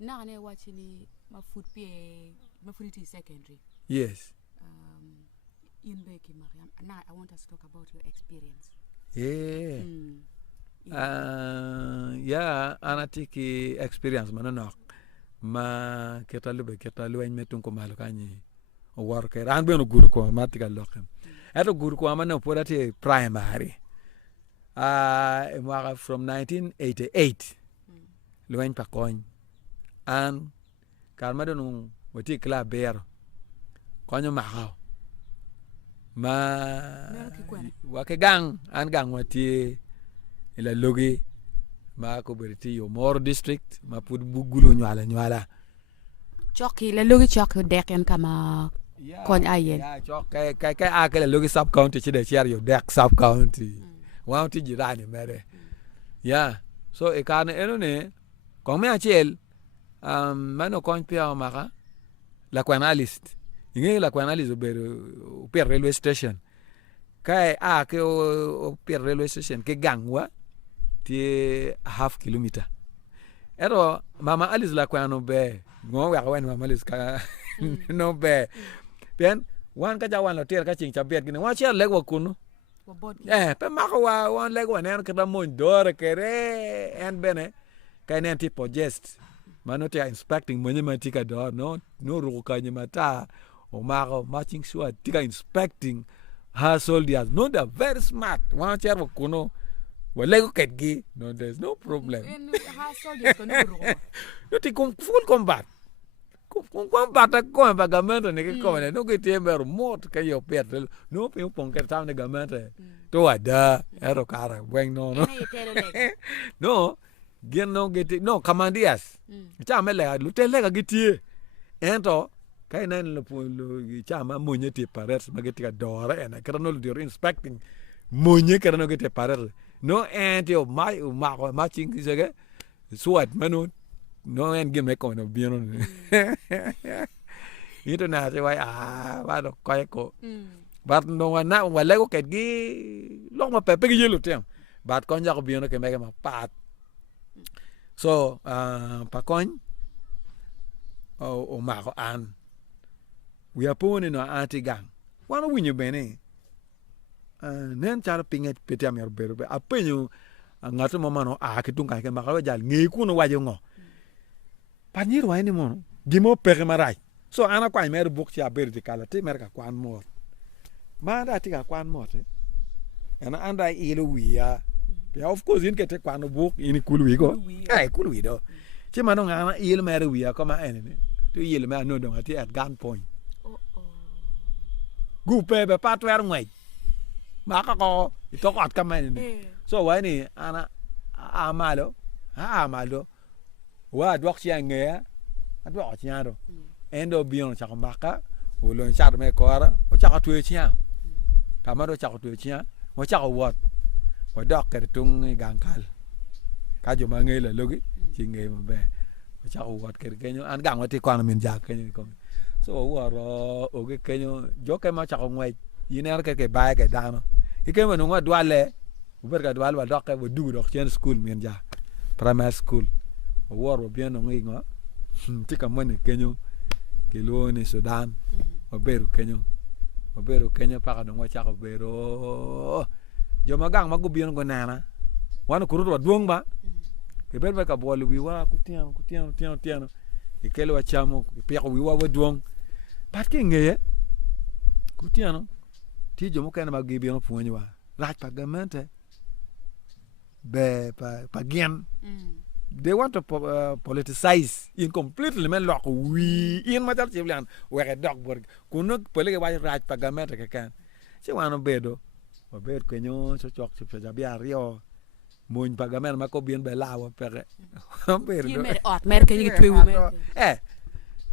Now I watching my food pay my food is secondary. Yes. In Beki Mariam. Now I want us to talk about your experience. Yeah. Yeah, anatiki experience mananok. Ma kita lweny metun ko malo kanyi. War ke ran beno guru ko matika lokem. Eto guru ko amana podati primary. From 1988. Lweny pa kony. An karmado nung wati kla ber. Konyo makao. Wake gang an gang wati ila logi ma ko beriti yo Mor district ma pud bugulu nyala Choki la logi choki deken kama kon ayen ya chok kai akela logi sub county chide chiar yo dek sub county wanti jirani mere ya so e kana enone kon me achel mano kon pia maka la analyst inge la analyst obero per railway station kai ke o per railway station ke gangwa ti half kilometer ero mama alice la kwano be ngo wa wen mama alice ka no be pen wan ka jawan lo ter ka ching chabet gine wa chia legwa kunu pe mako wa wan legwa nen ka mon dore kere en bene ka nen tipo jest mano te inspecting monye matika do no ru ka nyimata o mako matching sure tika inspecting her soldiers no they're very smart wan chia wa kunu well, no, there's no problem. You take full combat. Combat a government and they come and no get ever more to carry your pet. No people can town the government. To a da, Erokara, when no. No, get no get it. No, commandias. Chamela, Lutella get here. Ento, Kainan Chama Munity Paris, Magatica door, and I cannot do inspecting. Munye cannot get a parrot. No anti of my matching is again. Swat manu no and give me kind of being you don't know why what a koyako. But no one now will let get gay long a pepper yellow term. But conjac being can make him a part. So Pacoin oh Marco Ann. We are pulling in our auntie gang. One win you Benny. Nen chara pinget petiam yer berbe apenyu ngatu momano akitung kai ke makalo jal ngiku no waje ngo panir wa ni mono gimo pere marai so ana kwa mer buk cha berdi kala te mer ka kwan mor ma da ti ka kwan mor te ana anda ilu wiya of course in ke te kwan buk in kulwi go kulwi do ti mano ngana ilu mer wiya ko ma ene to ilu mer no do ati at gun point gu pebe patwer ngwai maka ko ito ko at kamay ni so wani ana amalo wa dwak siya nge adwak siya do endo biyon sa maka ulon sa me kora o sa tuwe siya kamaro sa tuwe siya o sa wat o dok kertung gangkal ka jo mangela logi singe mabe o sa wat kerkenyo an gang wati ko min jak kenyo ko so waro o ge kenyo jo ke ma sa ngwe yiner ke bae ke dano ike mo ngwa dwale uberga dwal wa dokke wo du dok chen school men ja primary school wo bien no ngo tika mone kenyo ke lo ni Sudan oberu kenyo pa ka no cha ko bero jo magang magubien go nana wan ku ru duong ba ke berbe ka bolu wi wa ku tiano ke lo chamo pe ko wi wa duong pat ke ngeye ku tiano ti jo mo kana magi bieno puonyo wa rach pagamente be pa gem they want to politicize in completely men lock we in matal chiblan we dog borg kuno pele wa rach pagamente ke kan se wano bedo o ber kenyo so chok se ja rio mon pagament ma ko bien be lawa pere ber do ot mer ke ni twi men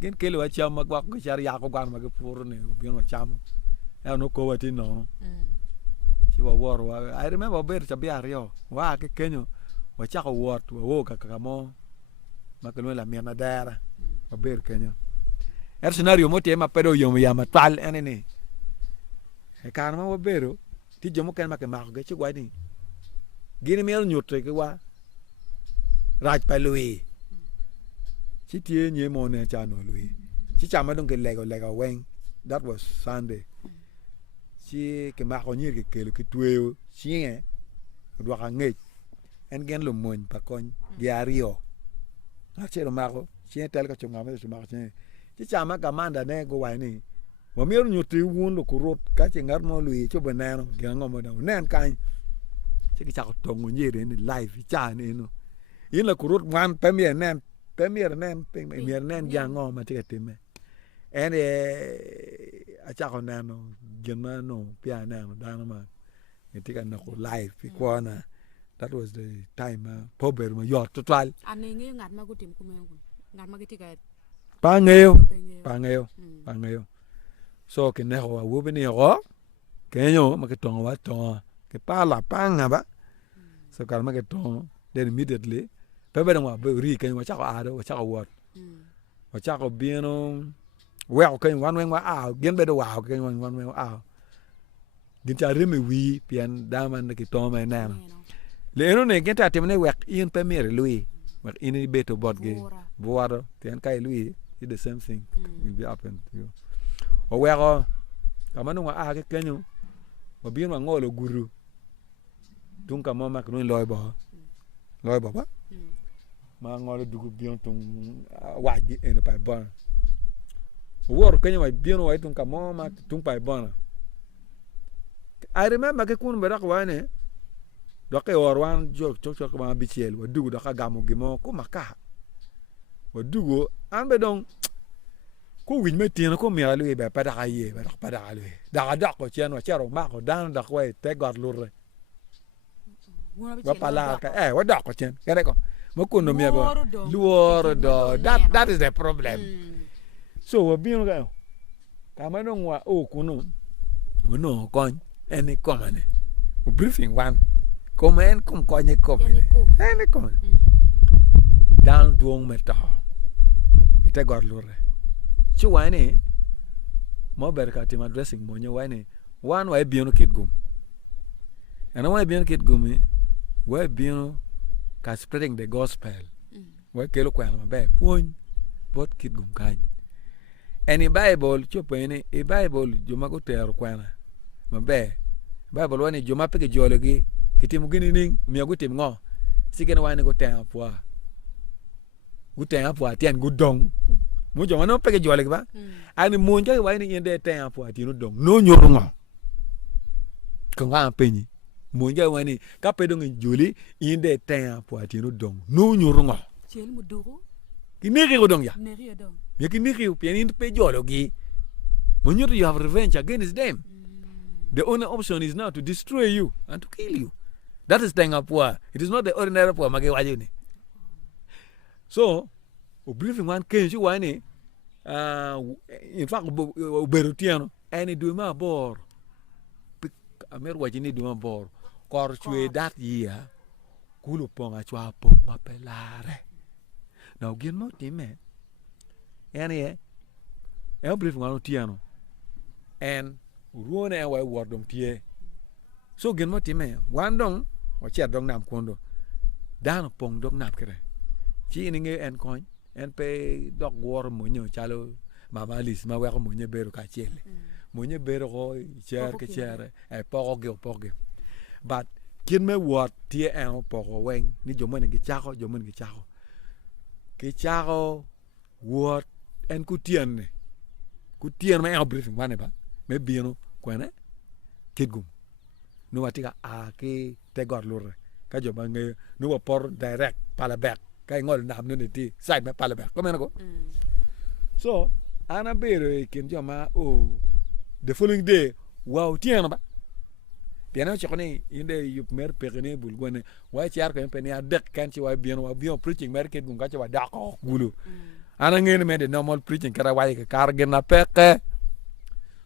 gen kelo wa cham magwa ko char ya ko gan mag pur ne bien wa cham no ko wati no si wa war wa I remember ber chabia rio wa ke kenyo wa cha ko wot wo ka kamo makelo la miana dara wa ber kenyo scenario mo te ma pedo yo ya matal enene e kan ma wa bero ti jomo ken ma ke ma ke chwa ni gini mel nyutre ke wa raj palui Chi tie nye mo ne cha no lui. Chi chama don ke lego weng. That was Sunday. Chi ke ma ko nyir ke kelo ke tueo chie. Dwa ka ngej. En gen lo mon pa kon diario. Achero mako chie tel ka chunga me chuma chie. Chi chama kamanda ne go wa ni. Mo mier nyuti wun lo kurut ka chi ngar mo lui cho banano ge ngomo da. Nen kan. Chi ki cha ko tongo nyere ni live cha ni no. Yin la kurut wan pemier nen mier nen jango ma ti time. En acha ko nano gema no pia nano dano ma. Etika na ko live ko na. That was the time pober ma yot total. Anenge ngat ma gutim kumengu. Ngat ma gitika pangeyo. So ke ne ho wo bini ho. Ke yo ma ke tongo wa tongo. Ke pala panga ba. So kal ma ke tongo then immediately pebe wa ri ke wa cha ko ado wa cha ko wot. Wa cha ko bieno well ke wan wen wa a gen be do wa ke wan wen wa. Gin cha reme wi pian daman ke tongo ma na. Le eno ne genta temne wek in premier lui. Wek in beto bodge. Boado tian kai lui the same thing will be happen to you. O weko kamano wa a ke kenyo. Wa bien wa ngolo guru. Tung ka mama kno loy ba. Loy ba. Ma ngolo dugu bien tung waji en pa bon. Wor kenyo wa bien wa tung ka mama tung pa bon. I remember ke kun berak wa ne. Doke orwan chok ma bichel wa dugu doka gamu gimo ko maka. Wa dugu an be don ko win metin ko mi alu be pada kaye be pada alu. Da da ko chen wa chero ma ko dan da ko te god lurre. Wa pala ka wa da ko chen kere ko. Mo kuno mi ba. Luoro do. That is the problem. So wa bin ga. Ka ma don wa o kuno. Uno kon eni komane. O briefing one. Komen kom konye komen. Ene komen. Dan duong meta. Ite god lure. Chi wane mo berkati ma dressing mo nye wane wan wa bieno kit gum. Ana wa bieno kit gum wa bieno ka spreading the gospel. Wa kelo kwa ma be pon bot kit gum kan. Any Bible chopo ene e Bible joma ko ter kwa na. Ma be Bible wane joma pege jologi kitimu gini ning mi agutim ngo sigene wane go ten apwa tian gudong mo joma no pege jole ba ani mo nja wane yende ten apwa ti no dong no nyoru ngo ko nga penyi mo nja wane ka pedo ngi joli yende ten apwa ti no dong no nyoru ngo chel mu duro kiniri go dong ya neri dong me kiniri pianin pe jologi mo nyoru you have revenge against them. The only option is now to destroy you and to kill you. That is Tengapua. It is not the ordinary Pua Magewajuni. So, briefing one case you one in fact Berutiano and it do my bore. I made what you need to my bore. Corchue that year. Kulupong a chuapong mapelare. Now get more team. And here, briefing one Tiano. And ruone wa wordong tie. So gen mo time wan dong wa che dong nam kondo dan pong dong nam kere chi ni nge en coin en pe dog war mo nyo chalo mama lis ma wa ko mo nye bero ka chele mo nye bero ko cher ke cher e pogo but kin me word tie en pogo wen ni jo mo ngi chako ke chako word en ku tien me en briefing wane ba me bieno kwene kidgum no watika a ke te god lure ka jo bange no wa por direct pala back ka ngol nam no ti side me pala back komen ko so ana bere ken jo ma the following day wow tiena ba piano chokoni inde yup mer pekene bulgone wa chiar ko pene adek kan chi wa bieno preaching mer kidgum ka wa da ko gulu ana ngene me the normal preaching kara wa ke kar gena peke.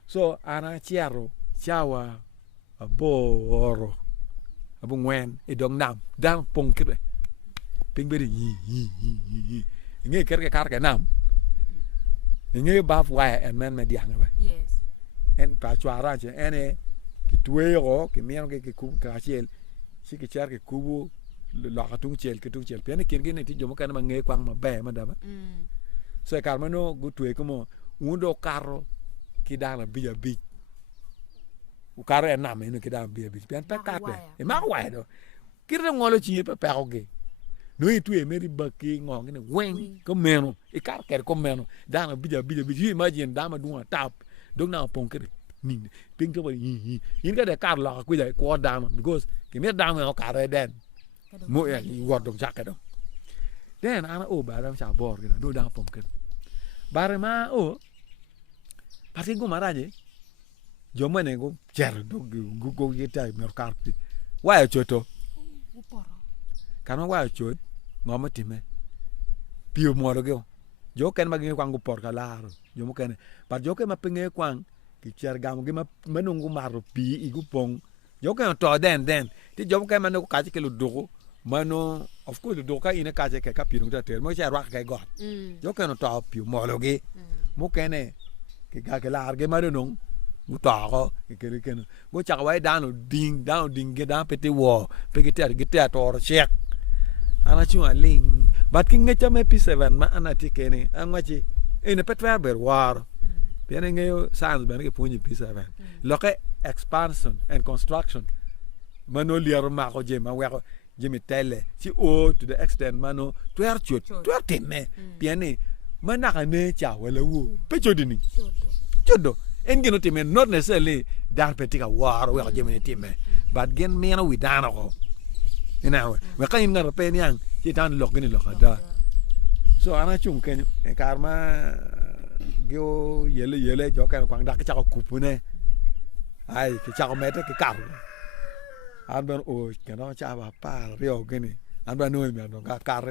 So ana chiaro chawa aboro abu ngwen edong nam dan pong kire pingberi yi nge kerke karke nam nge baf wa en men me diang ba yes en pa chwara che ene ki tuero ki mian ke ku ka chel si ki char ke kubu la ka tung chel pene kin gene ti jomo kan ma nge kwang ma be ma da ba so carmano gutwe como undo carro ki dala bija bij u carro e nam ino ki dala bija bij pian pe kate e ma wa do kirre ngolo chi pe oge no itu e meri baki ngong ne wen ko meno e car ker ko meno dala bija imagine dama duma tap dog na ponkere ni ping to yi yin ka de car la ku ja ko dama because ki me dama o car den mo ya word dog jacket do den ana o ba dam cha bor gina do dama ponkere bare ma o pati go maraje jo mene go cher do go yeta mer carpi wa choto kana wa chot ngoma time pio moro go jo ken magi kwangu por kalaro jo mo ken pa jo ke ma pinge kwang ki cher gam gi ma menungu maro pi igu pong jo ken to den ti jo ken manu ka ke lu do mano of course do ka ina ka ke ka piro ta ter mo cher wa ka got jo ken to pio moro gi mo ken ke ga ke lar ge maro nung u to ko ke ken go cha wa down ding ge down pete wo pe ge ter to check ana chua ling but king ngecha me P7 ma ana tikene anwachi ene petwa ber war piene ngeyo sans ben ke punyi P7 loke expansion and construction mano liar ma ko je ma weko jimi tele si o to the extent mano twer teme piene mana ka ne cha wala wo pe chodini chodo engino teme not necessarily dar petika war weko jimi teme but gen mena wi dana ko ina we kan ngar pe nyang ti tan lok ni lok da so ana chung ken e karma gyo yele jo kan kwang da ka cha ku pune ai ki cha ko mete ki kar an ben o ke no cha ba pa rio gini an ben no mi no ka kar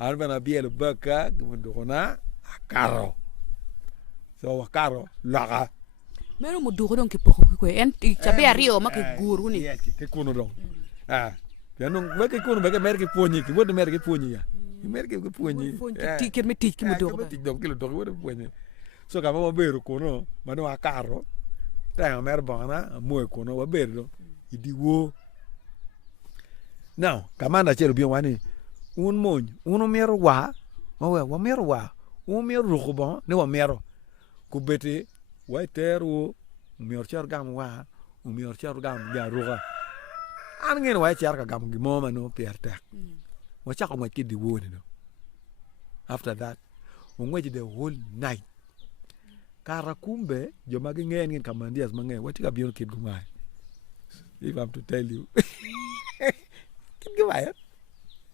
an ben a biel baka do na karo so karo la mero mo duro don ke poko ko en chabe ario ma ke guru ni ke kuno don ya non me ke kuno be ke mer ke poni ki wod mer ke poni ya mer ke poni ti ke me ti ki mo duro ti don ke do wod poni so ka mo beru kuno ma no akaro ta mer bona mo kuno wa beru idi wo now kamanda chero bi wani un mon uno mero wa mero wa un mero ko bon ne wa mero ku bete wa teru mior char gam wa mior char gam ja ruga an ngene wa char ka gam gi moma no piertek wa cha ko ki di woni no after that ngwe the whole night kara kumbe jo magi ngene kamandias mange wa tika bion kid gumai if I'm to tell you kid gumai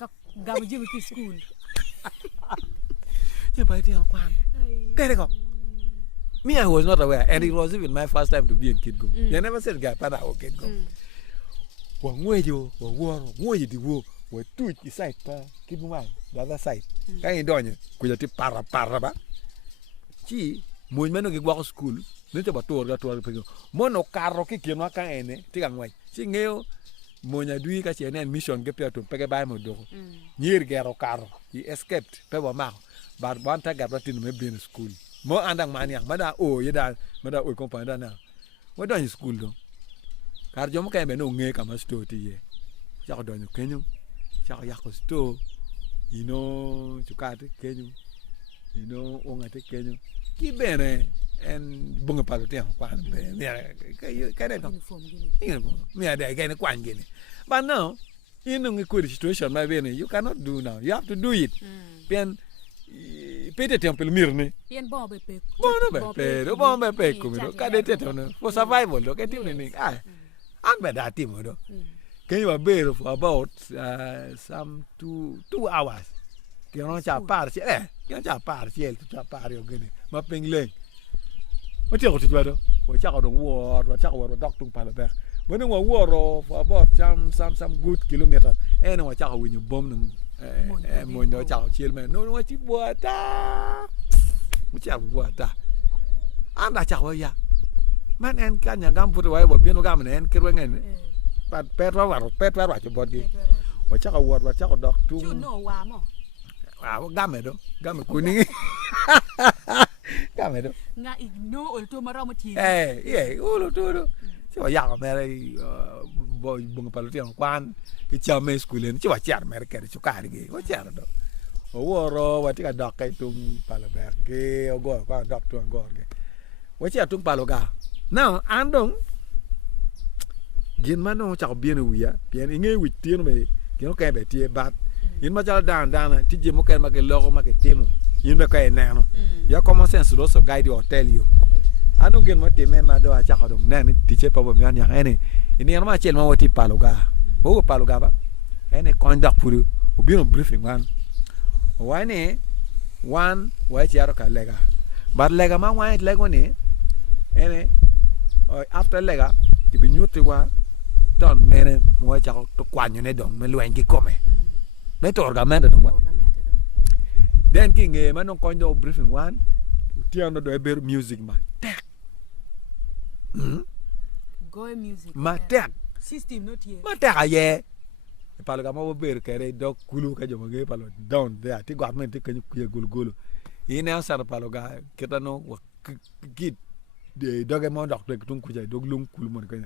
ka gam jimi ki school je ba ti an kwan kere ko me, I was not aware, and it was even my first time to be in Kidgum. They never said, "Guy, pada o Kidgum." Wa ngwejo, wa woro, ngwejo di wo, wa tu side pa Kidgum the other side. Kai ndonye, kuja ti para ba. Chi, mo meno ki gwa school, ne te ba to pe. Mono carro ki kinwa ka ene, ti ka ngwai. Chi ngeo mo nya dui ka chene mission ke pia to pege ba mo do. Nyir gero carro. He escaped pe wa ma. But one time got in me be in school. Mo andang mania mada o yeda mada o company na wo don school do kar jom ka be no nge ka ma sto ti ye cha ko don kenyu cha ko yakko sto chukate kenyu ongate kenyu ki bene en bunga palo te kwa be mi ka de ko mi ada ga ne kwan gini but now in a good situation my bene you cannot do now you have to do it then pete temple mirne yen bombe pe come do cadete no for survival do ke tim ni an be da tim do can you bear for about some 2 hours ke no cha par che ke cha par che cha par yo gene ma pengleng o te ko ti do o cha ko do wo dok tung pa le be mo no wo for about some good kilometers and o cha ko win bom no mo no chao chiel me no ti buata mo cha buata anda cha wa ya man en kan ya gam puto wa bo bieno gam en kirwe ngen pat petwa wa cho bodgi wa cha ko dok tu no wa mo gam do gam ku ni gam do nga igno ol to mara mo ti ulo to do chi wa ya me bo bunga palo ti kwan ki chame school en chi wa char mer ke chu ka ri o char do oworo watika dok kai tung palo ber ke ogo kwa dok tu ngor ke wachi atung palo ga now andong gin mano cha bien wiya bien inge wi tien me gin ka be tie bat in ma cha dan ti je mo ken ma ke logo ma ke temo in be ka enano ya common sense also guide you or tell you anu gin mo ti me ma do cha ka dong nan ti che pa bo mi an ya ene ini ma chel ma wati palo ga o palo ga ba ene conduct puru obino briefing one wa chiaro ka lega but lega ma wa lego ni ene after lega ti bi nyuti wa don mene mo cha to kwanyo ne don me lweny ki kome me to orgamento don then king e ma non kondo briefing one ti ando do ber music ma tek go music ma tek system not here ma tek aye palo ga mo ber kere dok kulu ka jomo ge palo down there ti government ti kanyu kuye gol ina sar palo ga ketano git de doge mo dok tek tun kuje dog lung kulu mo ka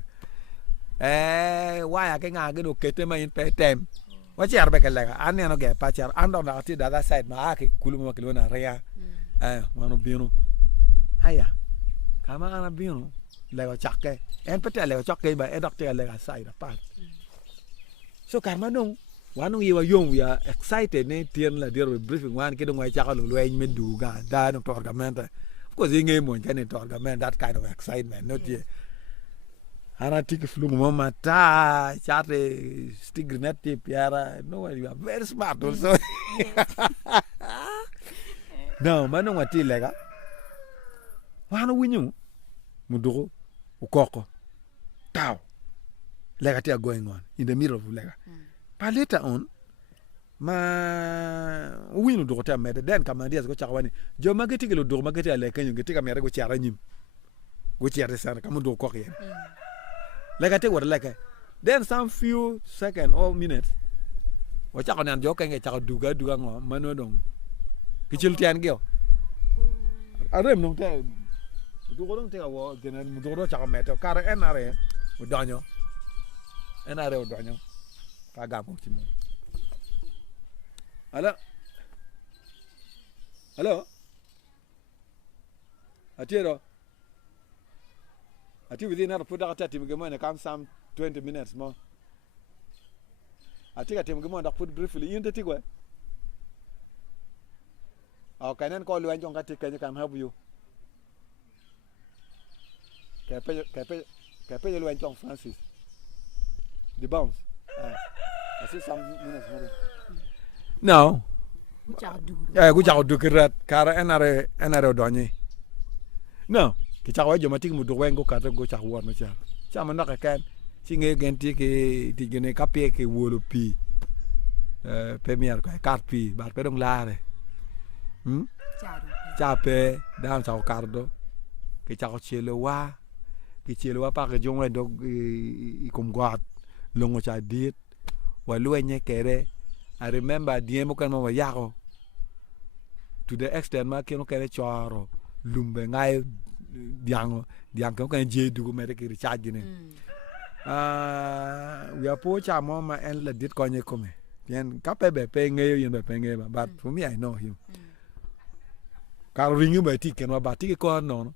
waya ke nga ge no kete ma in pe tem wa chi arbe ke lega an no ge pa char ando na ti da side ma ke kulu mo ke na rea mano bino haya kama ana bino lega chakke en pete lega chakke ba e dok te lega side pa so karmanong wanong iwa yong we are excited ne tien la deal with briefing one kido ngwa chaka lo lweny meduga da no torgamenta of course inge mo jane torgamenta that kind of excitement not ye ana tiki flu mo mata chate stignet tip yara no you are very smart also no manong ati lega wana winyu mudugo ukoko taw lega they are going on in the middle of lega but later on ma winu do ta mede den kamandias go chawani jo mageti lo do mageti ale kanyu geti kamere go chara nyim go chara sana kamundo ko yen lega te wor lega then some few seconds or minutes o chakon an jo kange chaka duga ngo mano dong kichil tian gyo arem no te do go dong te wo genen mu do chaka meto kare enare o danyo enare o danyo ka ga mo timo hello atiero ati within our put out team game when come some 20 minutes more ati ka team game that put briefly in the tigwe can I call you and can help you Kepe you and John Francis the bounce I see some minutes more no gucha du kirat kara enare donyi no kichawa jo matik mudu wengo kata go cha won cha chama na ka kan singe genti ke digene kapie ke wolo pi premier ko karpi bar pe dong lare chape dam cha kardo ke cha ko chelo wa pa ke jongwe dog I kum gwat longo cha dit wa lweny kere I remember diemo kan mo yako to the extent ma keno kere choro lumbe ngai diang ko kan je du me ke recharge ne we are po cha mo ma en la dit ko nye come bien ka pe be pe ngai yin be pe ngai ba but for me I know him ka ringu be ti ken wa ba ti ko no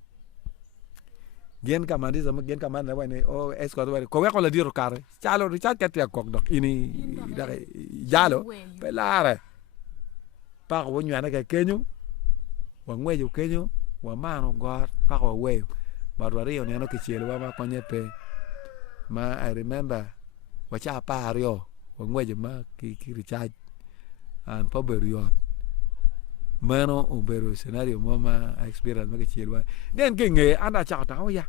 gen kamandi zama gen kamanda wa ne o escort wa ko we ko la diro kare chalo recharge ka ko dok ini da jalo pe lare pa ko nyana ka kenyu wa ngweju kenyu wa mano god pa ko we barbario ne no kichelo wa ma konye pe ma I remember wa cha pa rio wa ngweju ma ki recharge and poberio mano ubero scenario mama experience ma kichelo den kenge anda cha ta ya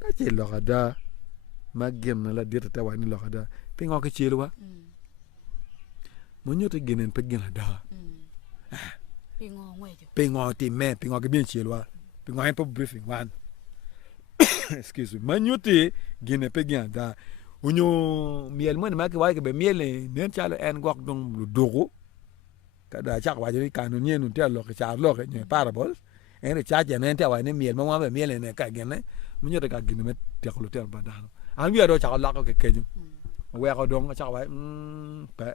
ka chelo kada magem la dirta wa ni lo kada pingo kichelo wa monyo te genen pe gena da pingo ngwejo pingo ti me pingo ke bien chelo pingo en po briefing one excuse me monyo te genen pe gena da unyo miel mo ma ke wa ke be miel ne chalo en gok dong lu dogo kada chak wa jeri kanu nie nu te lo ke char lo ke ne parables en re cha je ne te wa ne miel mo ma be miel ne ka gene monyo te ka gene met te ko ter ba da an wi do cha lo ke kenyu we ko dong cha wa pe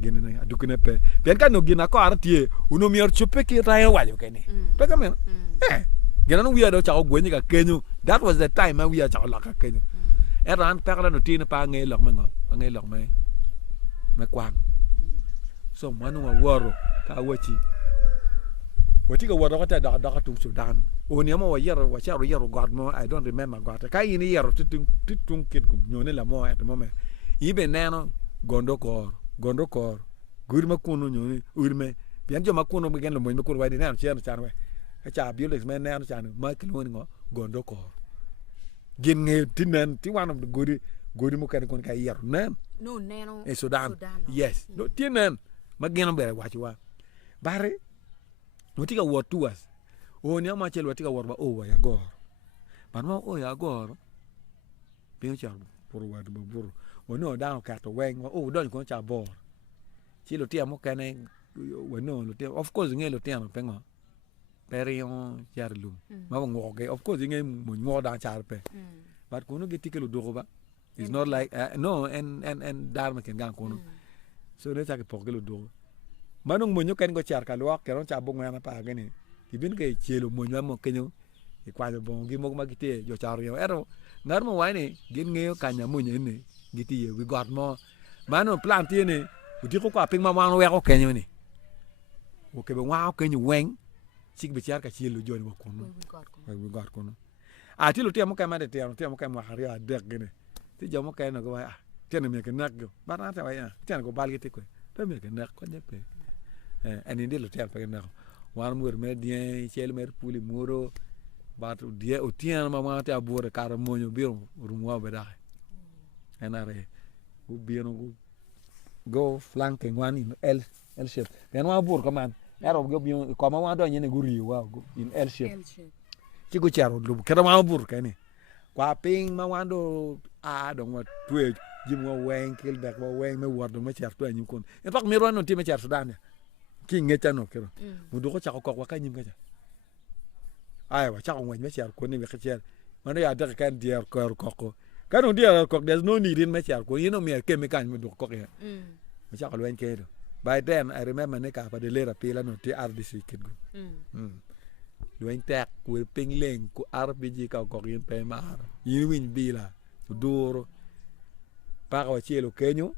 gin na adukne pe pen kan no gina ko artie uno mior chupe ki tayo wajo kene pe kamen gina no wiya do cha ogwenyi ka kenyu that was the time we are cha la ka kenyu eran pekla no tin pa nge lok mengo pa nge lok me kwang so manu wa woro ka wati ka woro ka ta da tung Sudan oni mo wa yero god mo I don't remember god ka yini yero tung kit gum nyone la mo at moment ibe neno gondo kor gurma kuno nyone urme pian jo makuno be gen lo mo me kuno wa di neno chen chan we ka cha biolix men neno chan ma kilo ngo gondo kor gin nge tinan ti one of the guri mo kan kon ka yero nen no neno Sudan yes no tinan ma geno be wa bare Watika war tuas. Oni ama chel watika war ba ya gor. Banwa ya gor. Pio cha por wa de buru. Wono down ka to weng don ko cha bor. Chilo tia mo kane wono lo tia of course nge lo tia no pengo. Perion charlum. Ma ngo ge of course nge mo ngo da char pe. But kono ge tikelo do ba. It's not like no and darma ken gan kono. So le ta ke pokelo do. Manong monyo kan go char ka luak keron cha bong na pa gani ibin ke chelo monyo mo kenyo e kwa bon gi mo magite jo char yo ero ngar mo wani gin ngeyo kanya monyo ne giti ye we got more mano plant ne uti ko kwa ping ma wan we ko kenyo ni o ke be wa kenyo wen sik be char ka chelo jo ni mo kono we got kono a ti lo te mo ka ma de te mo ka mo hari a de gene ti jo mo ka no go tene me ke nak go ba na ta wa ya tene go bal giti ko te me ke nak ko ne pe and in lo tel pagna wan mur me dien chel mer puli muro bat die o tien ma ta bore kar monyo biro rumwa beda enare u biro go flanking one in L shape then wa bur command ero go bio ko ma wa do nyene guri wa in L shape ti go charo lu kera ma bur kani kwa ping ma wa do do wa tue jim wa wen kill back wa wen me war do ma char to anyim kon en pak mi ro no ti me char Sudan ki ngeta no kero mudu ko chako ko ka nyim gaja ay wa chako ngwen me char ko ni me char mano ya de kan dier ko kanu dier ko there's no need in me char ko yino me ke me kan mudu ko ke me chako lwen ke do by then I remember ne ka pa de lera pila no ti RDC kid go lwen tek ku ping leng ku RPG ka ko yin pe mar yin win bila duro pa ko chelo kenyo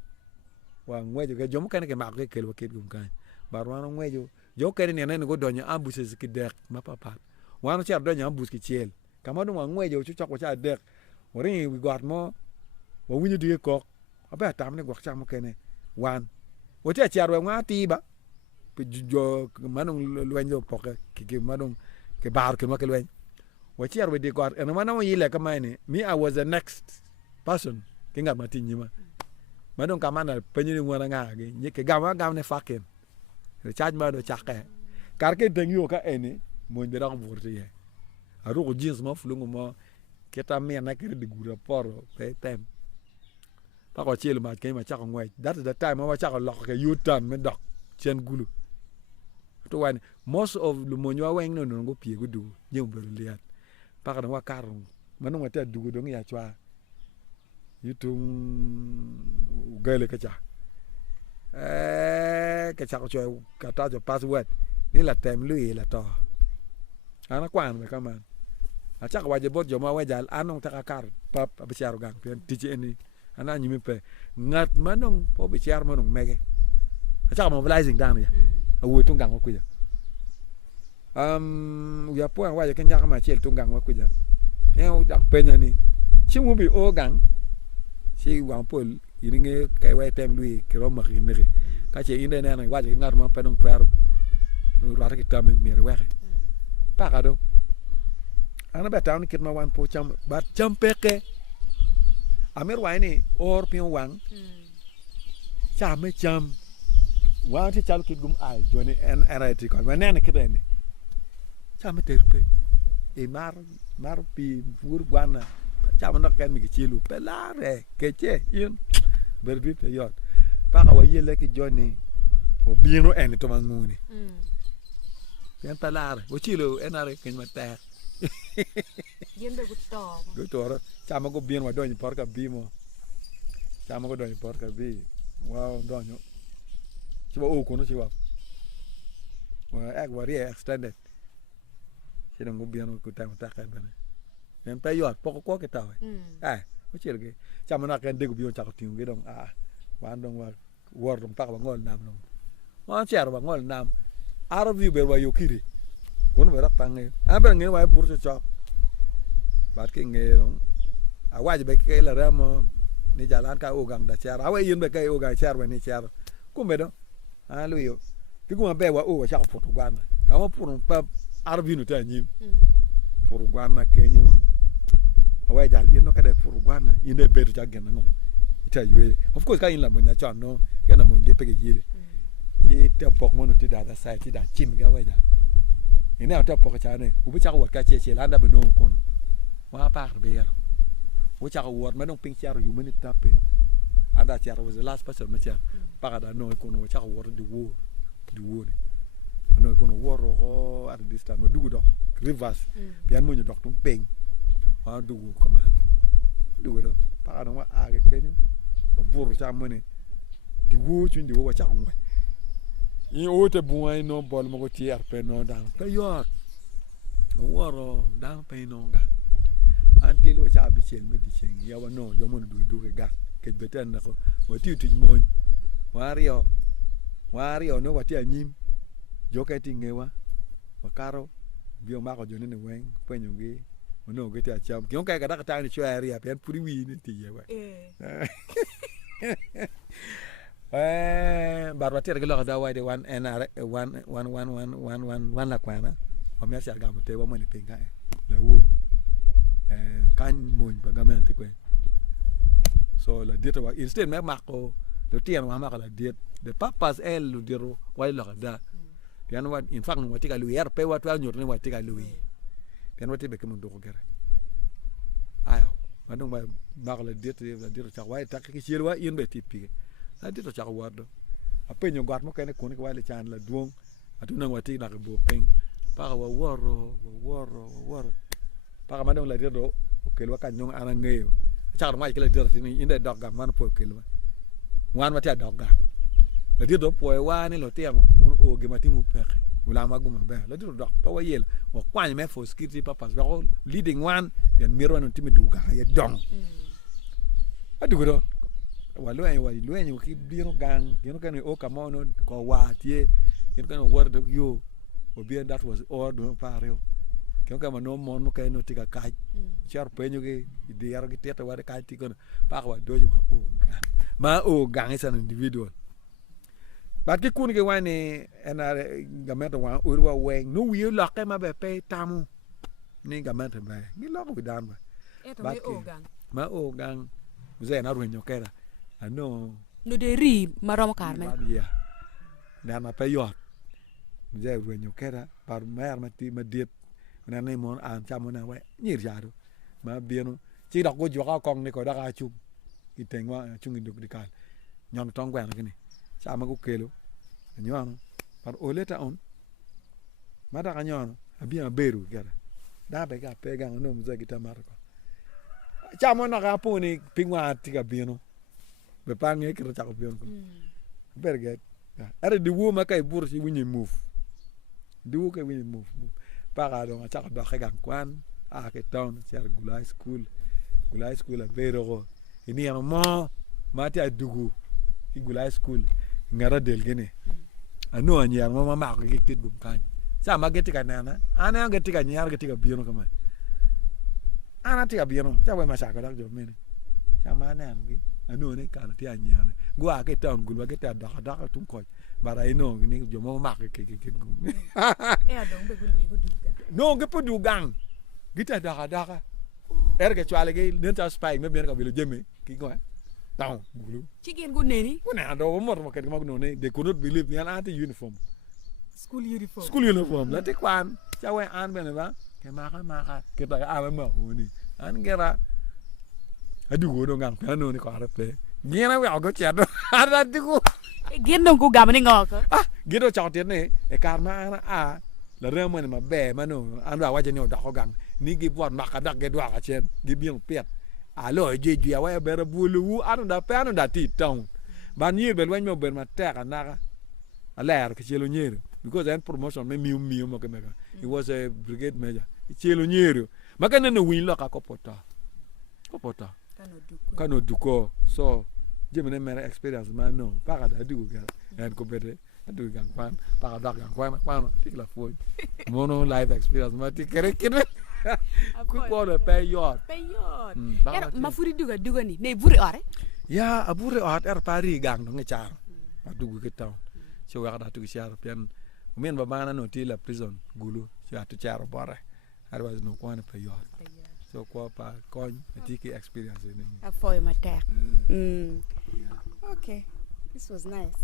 wa ngwejo ke jom kan ke ma ke lo kid gum kan barwano ngwejo jo kere ne go donyo ambuses ki dek ma papa wano cha donyo ambus ki chiel kama do ngwejo chu chako cha dek ori we got mo wo winyu die ko aba tam ne gwak cha mo kene wan wo cha cha ro ngati ba pe jo manung lwenjo poke ki manung ke bar ke ma ke lwen wo cha ro de got en manung yile ka mine me I was the next person kinga matinyima manung kamana penyi ngwana nga ge nyeke gama ne faken charge ma do chake karke tengi ka ene mo ndera ngurti ye aru ko jeans ma fulungu mo keta me na kere de gura poro pe tem pa ko chelo ma ke ma chako ngwe that is the time ma chako lokke yutan me dok chen gulu to wan most of lu mo nywa wen no ngo pie gudu nyum beru liat pa ka wa karung manu ngata dugu do ya chwa yutung gele ka cha cái chako cho cả ta cho password ni là tem lui là to ana kwan me kama a chako waje bot jo ma wajal anong ta kar pap abicharo gang pen tiji eni ana nyimi pe ngat manong po bichar manong mege a chako mobilizing down ya a wo tung gang ko ya ya po waje kan ya kama chel tung gang ko ya e dak penya ni chimu bi o gang si wan pol iringe kay way tem lui ki ro makhi nere ka che inde nena waje ngar ma penong twer ro ki tam mi re waxe pa ka do ana beta on kit ma wan po cham ba cham peke amer wani or pion wang cham me cham wa ti chal kit gum ay joni en RIT ko ma nena kit en cham terpe e mar pi fur gwana cham no kan mi ki chilu pelare keche in berdit yot pa ka wayele ki joni o bino en to manguni pen pelare o chilo enare ken mata yende gutoro chama go bino wadonyi porka bimo chama go donyi porka bi wow donyo chiwa o kono chiwa ek wari extended chino ngubiano ku tam ta ka bana men pe yot poko ko ke tawe o chirge chamana kan de gubion ta ko tingi dong wan dong wa wor dong pa ba ngol nam dong wan cher ba ngol nam aro vi ber wa yokiri kono ba pange ber nge wa burso cho bat ke nge dong awaje be ke la ramo ni jalan ka ogang da cher awe yin be ke ogang cher we ni cher kumbe do aluyo kiguma be wa o wa cha poto gwana ka mo puru pa arvinu ta nyim puru gwana kenyu awe jal yin no ka de puru gwana inde betu cha gena no ita yue of course ka yin la mo nya cha no gena mo nge pege yile ti te pok mo no ti da sai ti da chim ga wa da ina ta pok cha ne u bi cha wa ka che la nda be no kono wa pa be yar wo cha wa ma dong ping cha yu mani tape ada cha was the last person ma cha pa da no kono cha wa di wo ne no kono woro at this time dugu dok rivers pian mo ñu dok tum peng wa dugu kama dugu do pa da wa age kenyu ba buru cha mo ne di wo chu di wo cha ngwe yi o te buai no bol mo ko tier pe no dang pe yo woro dang pe no ga antil wo cha bi chen me di chen ya wa no jo mo du ga ke beten na ko wo ti tu mo wario no wati anyim joke tingewa wakaro bio mako jone ne wen penyo gi no gete acham ki onka ga ta ni chwa area pen puri wi ni ti yewa barwati ga lo da wa de one la kwana wa mi asha ga mute wa mo ni pinga la wo kan mo ba ga men ti kwe so la dita wa instead me mako do tian wa mako la dit the papas el lu diro wa lo da pian wa in fact no wati ga lu yer pe wa twa nyor ni wati ga lu pian wati be ke mun do ko gere ayo madong ba mako la dit cha wa ta ki chir wa in be tipi la dit cha wa do apenyo gat mo kene ko ni wa le chan la duong atu nang wati na ko bo peng pa wa woro pa madong la dit do ke lo kan nyong ana ngeyo cha ma ke la dit ni inde dog ga man po ke lo wan wati dog ga la dit do po wa ni lo tiam o ge mati mu pe ula ma guma be la dit dog pa wa yel wa kwany me for security purpose ba leading one then miro no timi duga ye dong adu do wa lweny ki biro gang you know kan o kamono ko wa tie you know kan word yo o bien that was all do pario kyo kama no mon mo kay no tika kaj char penyo ge di yar ge teta wa kaj ti kono pa wa doju ma o gang is an individual but ki kun ge wani ena gameto wa urwa wen no wi lo ke ma be pe tamu ni gameto ba ni lo ko dan ba eto me o gang ma o gang ze na ruenyo kera ano no de ri marom karmen ya na ma pe yo ze ruenyo kera par mer ma ti ma diet na nei mon an chamo na we nyir jaro ma bieno chi dok go jo ka kong ni ko da ka chu ki tengwa chung induk dikal nyon tong gwa na kini chama go kelo nyon par oleta on ma da nyon abia beru gara da be ga pe ga no mzo gita mar ko chamo na ga puni pingwa ti ga bieno be pange ki ta ko bieno ko berge are di wo ma kay bur si winyi move di wo kay winyi move para do cha do ga kwan a ke town ser gulai school a bero ini mo mati adugu ki gulai school ngara del gene anu anyar mo ma ko ki tit gum kan sa ma geti ka nana ana geti ka nyar geti ka bieno kama ana ti ka bieno cha we ma sa ka dak jo mene cha ma na ngi anu ne ka ti anyar go a ke town gulwa geti da tum ko bara ino ni jo mo ma ke gum adong be gulu go duga no ge po dugang gita da erge chwale ge nenta spy me bien ka bilo jeme ki ko taw gulu chigen go neni kuna do mo mo ke mo no ne they could not believe yan anti uniform school uniform la te kwan chawe an bene ba ke ma ka ke ta a ma honi an gera adu go do ngang pa no ni ko arape ngena we go chedo ada diku gendo go gamani ngoko gedo chawte ne e karma ana a la remo ne ma be ma no an wa je ne do ko gang ni gi bot makadak ge do ka chen gi biong pet alo je ju ya wa bere bulu anu da pe anu da ti tong ban yi be lwen mo be ma ta ka na aler ke chelo nyero because en promotion me miu mo ke mega. He was a brigade major. Chelo nyero. Makana no win loka kopota. Kano duko. So jemene mere experience man no. Paka da du ga. En ko bete. Du gang kwan. Paka da gang kwan. Tikla foi. Mono life experience ma tikere kene. Quick water pay yard. Era mafuri duga ni. Ne buri ore. Ya abure ot pari gang no ngechar. Adugu ke town. So wa da tu char pian. Umen babana no tila prison gulu. So atu char bore. Otherwise no kwana pay yard. So kwa pa coin tiki experience ni. For my tech. Okay. This was nice.